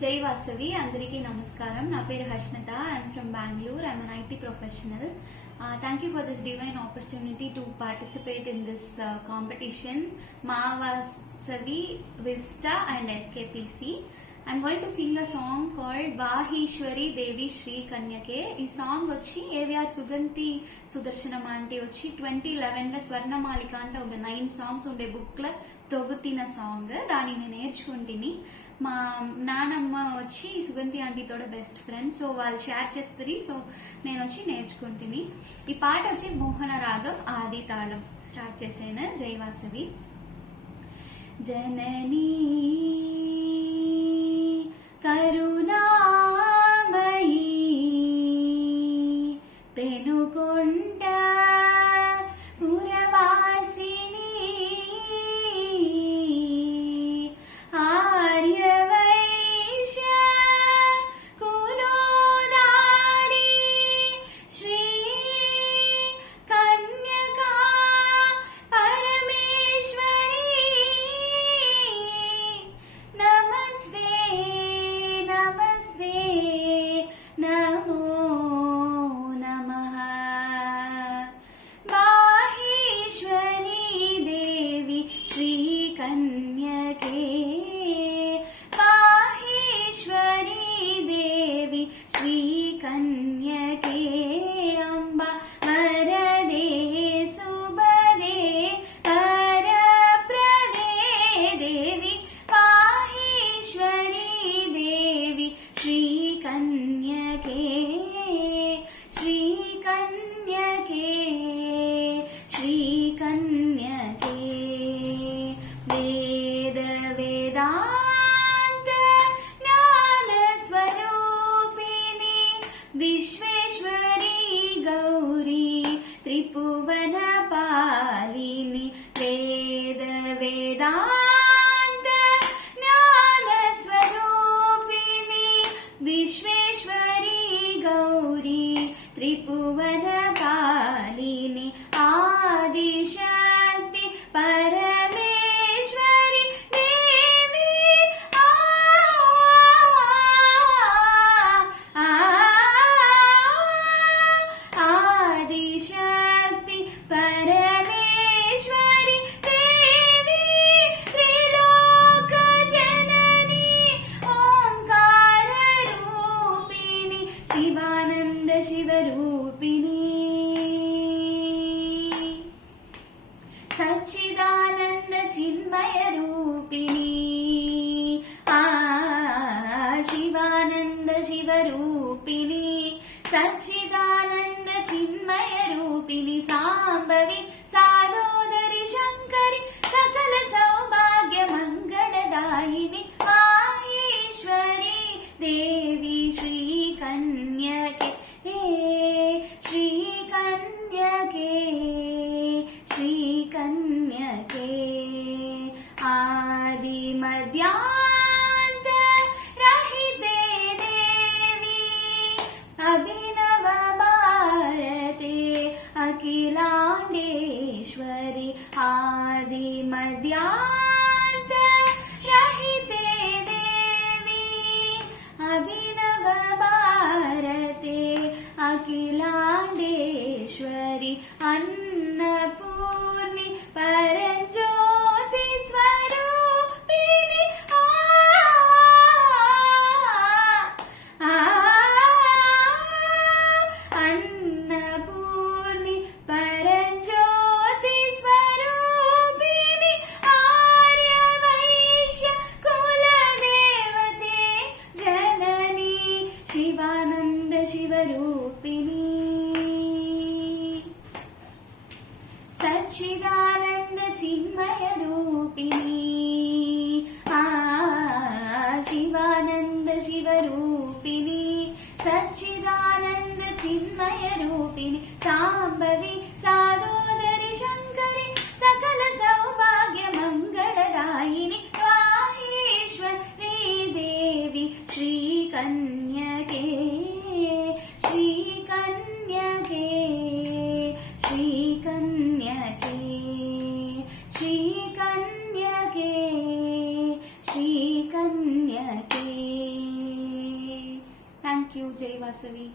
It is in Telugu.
జై వాసవి అందరికీ నమస్కారం. నా పేరు Harshitha. I'm from Bangalore. I'm an IT professional. Thank you for this divine opportunity to participate in this competition, Ma Vasavi, Vista and SKPC. I'm going to sing a song called Vahishwari Devi Shri Kanyake. ఈ సాంగ్ వచ్చి AVR సుగంతి సుదర్శనం ఆంటీ వచ్చి 2011 స్వర్ణమాలిక అంటే ఒక 9 సాంగ్స్ ఉండే బుక్ లో తొగుతిన సాంగ్. దాన్ని నేను నేర్చుకుంటుని. మా నానమ్మ వచ్చి సుగంతి ఆంటీతో బెస్ట్ ఫ్రెండ్, సో వాళ్ళు షేర్ చేస్తుంది. సో నేను వచ్చి నేర్చుకుంటుని. ఈ పాట వచ్చి మోహన రాగం ఆది తాళం. స్టార్ట్ చేసాను. జై వాసవి. జననీ కరుణామయీ పెనుకొండ పురవాసిని ఆర్యవైశ్య కులోదారి శ్రీ కన్యకా పరమేశ్వరి నమస్తే నమస్తే నమో నమః. మాహేశ్వరీ దేవి శ్రీ కన్యకే మాహేశ్వరీ దేవి శ్రీ కన్యకే అంబ వరదే సుభదే పరప్రదే దేవి మాహేశ్వరీ దేవి శ్రీ కన్యకే శ్రీ కన్యకే శ్రీ కన్యకే. వేద వేదాంత జ్ఞాన స్వరూపిణి విశ్వేశ్వరీ గౌరీ త్రిభువన పాలిని. వేద వేదాంత జ్ఞాన స్వరూపిణి విశ్వేశ్వరీ గౌరీ త్రిభువన పాలిని. ఆదిశక్తి పరమేశ్వరి దేవి ఆదిశక్తి పరమేశ్వరి దేవి త్రిలోక జనని ఓంకార రూపిణి శివానంద శివరూపిణి సచ్చిదానంద చిన్మయ రూపిణి శివానంద శివరూపిణి సచ్చిదానంద చిన్మయ రూపిణి సాంబవి సాదోదరి శంకరి సకల సౌభాగ్య మంగళదాయిని మాహేశ్వరి దేవి శ్రీ కన్యకే శ్రీ కన్యకే శ్రీ కన్యకే. ఆది మధ్యాంత రహితే దేవి అభినవ భారతే అఖిలాండేశ్వరి. ఆది మధ్యాంత రహితే దేవి అభినవ భారతే అఖిలాండేశ్వరి. అన్నపూర్ణి పరంజ్యోతి స్వరూపిణి అన్నపూర్ణి పరంజ్యోతి స్వరూపిణి ఆర్యవైశ్య కులదేవతే జనని శివానంద శివరూపిణి సచ్చిదానంద చిన్మయ రూపిణి శివానంద శివరూపిణి సచ్చిదానంద చిన్మయ రూపిణి సాంబవి సాదోదరి శంకరి సకల సౌభాగ్య మంగళదాయిని మాహేశ్వరీ దేవి శ్రీ కన్యకే శ్రీ కన్యకే శ్రీ కన్యకే శ్రీ కన్యకే శ్రీ కన్యకే. Thank you. జై వాసవి.